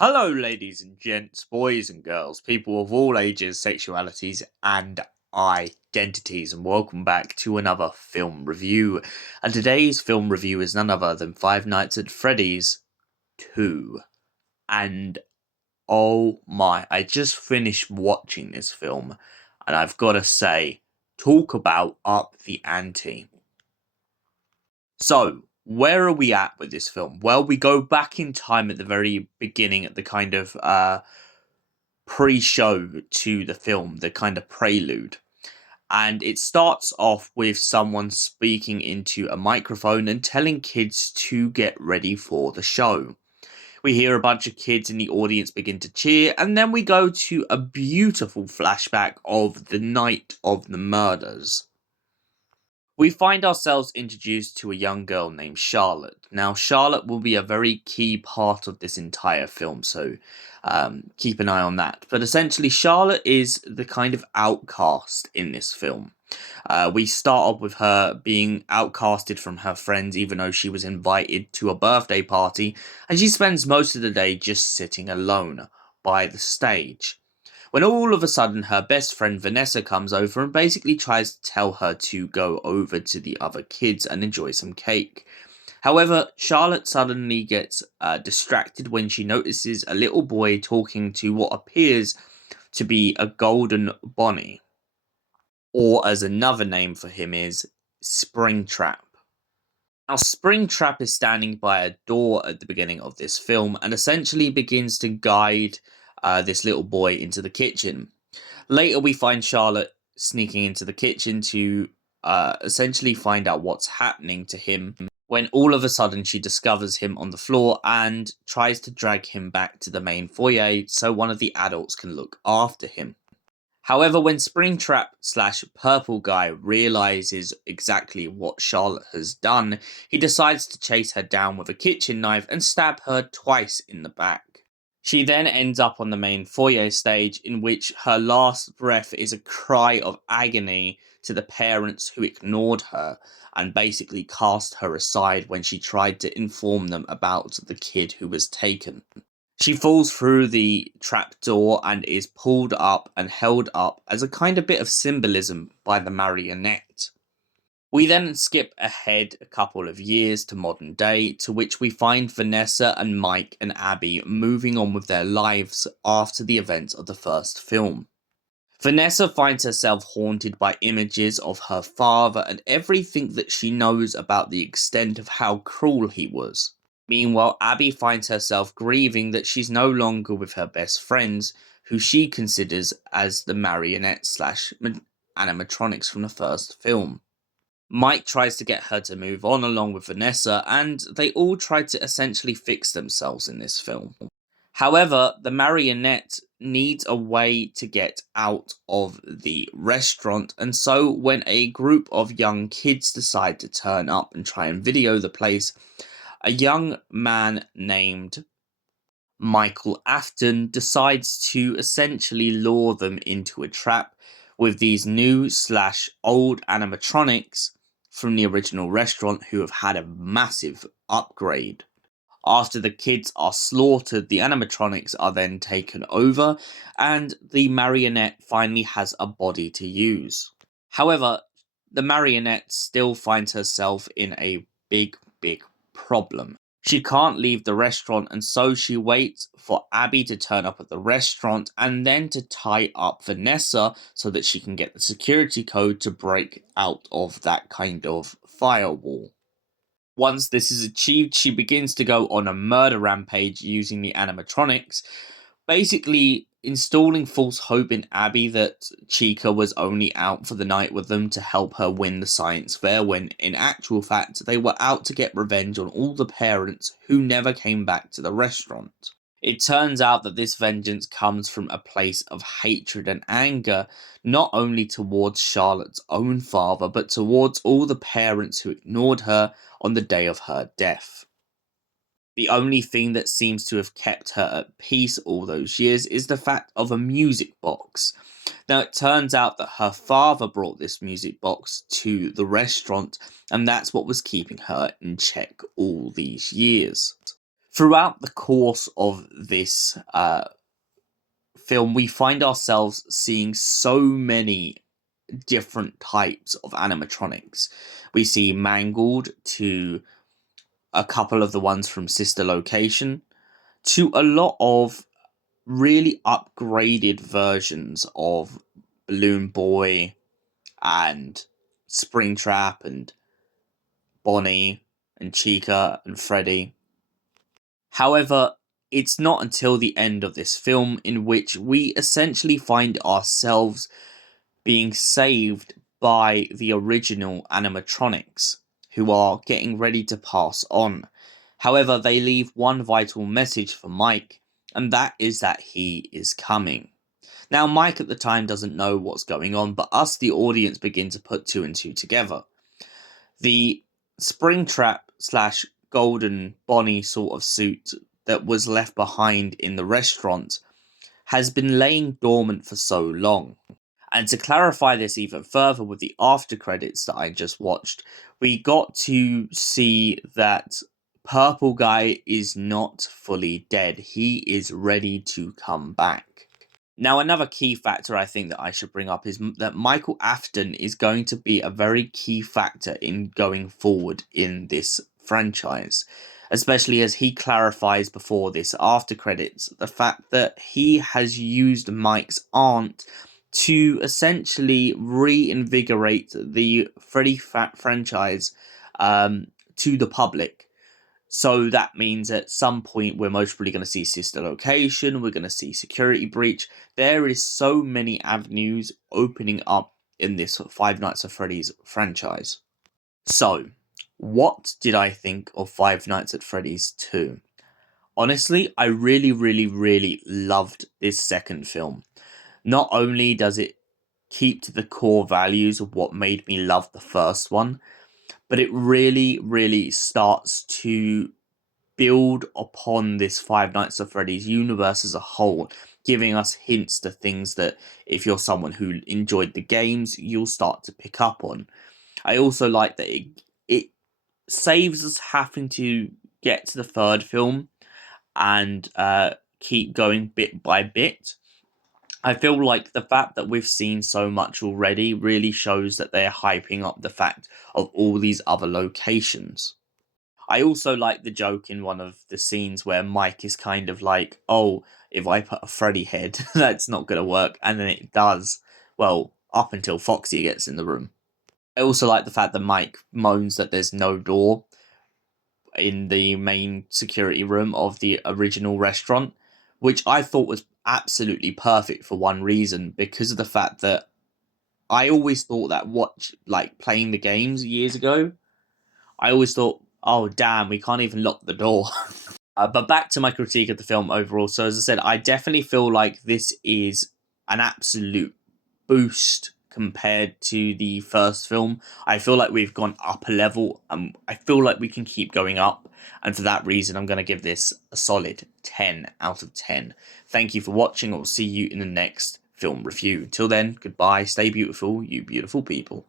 Hello, ladies and gents, boys and girls, people of all ages, sexualities, and identities, and welcome back to another film review. And today's film review is none other than Five Nights at Freddy's 2. And oh my, I just finished watching this film, and I've got to say, talk about up the ante. So, where are we at with this film? Well, we go back in time at the very beginning, at the kind of pre-show to the film, the kind of prelude. And it starts off with someone speaking into a microphone and telling kids to get ready for the show. We hear a bunch of kids in the audience begin to cheer, and then we go to a beautiful flashback of the night of the murders. We find ourselves introduced to a young girl named Charlotte. Now, Charlotte will be a very key part of this entire film, so keep an eye on that. But essentially, Charlotte is the kind of outcast in this film. We start off with her being outcasted from her friends, even though she was invited to a birthday party, and she spends most of the day just sitting alone by the stage. When all of a sudden her best friend Vennesa comes over and basically tries to tell her to go over to the other kids and enjoy some cake. However, Charlotte suddenly gets distracted when she notices a little boy talking to what appears to be a golden Bonnie. Or as another name for him is Springtrap. Now, Springtrap is standing by a door at the beginning of this film and essentially begins to guide this little boy into the kitchen. Later, we find Charlotte sneaking into the kitchen to essentially find out what's happening to him, when all of a sudden she discovers him on the floor and tries to drag him back to the main foyer so one of the adults can look after him. However, when Springtrap / Purple Guy realizes exactly what Charlotte has done, he decides to chase her down with a kitchen knife and stab her twice in the back. She then ends up on the main foyer stage, in which her last breath is a cry of agony to the parents who ignored her and basically cast her aside when she tried to inform them about the kid who was taken. She falls through the trapdoor and is pulled up and held up as a kind of bit of symbolism by the marionette. We then skip ahead a couple of years to modern day, to which we find Vennesa and Mike and Abby moving on with their lives after the events of the first film. Vennesa finds herself haunted by images of her father and everything that she knows about the extent of how cruel he was. Meanwhile, Abby finds herself grieving that she's no longer with her best friends, who she considers as the marionette / animatronics from the first film. Mike tries to get her to move on along with Vennesa, and they all try to essentially fix themselves in this film. However, the marionette needs a way to get out of the restaurant, and so when a group of young kids decide to turn up and try and video the place, a young man named Michael Afton decides to essentially lure them into a trap with these new / old animatronics from the original restaurant who have had a massive upgrade. After the kids are slaughtered, the animatronics are then taken over, and the marionette finally has a body to use. However, the marionette still finds herself in a big problem. She can't leave the restaurant, and so she waits for Abby to turn up at the restaurant and then to tie up Vennesa so that she can get the security code to break out of that kind of firewall. Once this is achieved, she begins to go on a murder rampage using the animatronics, basically installing false hope in Abby that Chica was only out for the night with them to help her win the science fair, when in actual fact they were out to get revenge on all the parents who never came back to the restaurant. It turns out that this vengeance comes from a place of hatred and anger, not only towards Charlotte's own father, but towards all the parents who ignored her on the day of her death. The only thing that seems to have kept her at peace all those years is the fact of a music box. Now, it turns out that her father brought this music box to the restaurant, and that's what was keeping her in check all these years. Throughout the course of this film, we find ourselves seeing so many different types of animatronics. We see Mangled to a couple of the ones from Sister Location to a lot of really upgraded versions of Balloon Boy and Springtrap and Bonnie and Chica and Freddy. However, it's not until the end of this film in which we essentially find ourselves being saved by the original animatronics, who are getting ready to pass on. However, they leave one vital message for Mike, and that is that he is coming. Now, Mike at the time doesn't know what's going on, but us, the audience, begin to put two and two together. The Springtrap / Golden Bonnie sort of suit that was left behind in the restaurant has been laying dormant for so long. And to clarify this even further with the after credits that I just watched, we got to see that Purple Guy is not fully dead. He is ready to come back. Now, another key factor I think that I should bring up is that Michael Afton is going to be a very key factor in going forward in this franchise, especially as he clarifies before this after credits the fact that he has used Mike's aunt to essentially reinvigorate the Freddy franchise to the public. So that means at some point we're most probably going to see Sister Location, we're going to see Security Breach. There is so many avenues opening up in this Five Nights at Freddy's franchise. So, what did I think of Five Nights at Freddy's 2? Honestly, I really loved this second film. Not only does it keep to the core values of what made me love the first one, but it really starts to build upon this Five Nights at Freddy's universe as a whole, giving us hints to things that if you're someone who enjoyed the games, you'll start to pick up on. I also like that it saves us having to get to the third film and keep going bit by bit. I feel like the fact that we've seen so much already really shows that they're hyping up the fact of all these other locations. I also like the joke in one of the scenes where Mike is kind of like, oh, if I put a Freddy head, that's not going to work. And then it does. Well, up until Foxy gets in the room. I also like the fact that Mike moans that there's no door in the main security room of the original restaurant, which I thought was absolutely perfect for one reason, because of the fact that I always thought that playing the games years ago, I always thought, oh damn, we can't even lock the door. But back to my critique of the film overall. So as I said, I definitely feel like this is an absolute boost compared to the first film. I feel like we've gone up a level. I feel like we can keep going up. And for that reason, I'm going to give this a solid 10 out of 10. Thank you for watching. I'll see you in the next film review. Till then, goodbye. Stay beautiful, you beautiful people.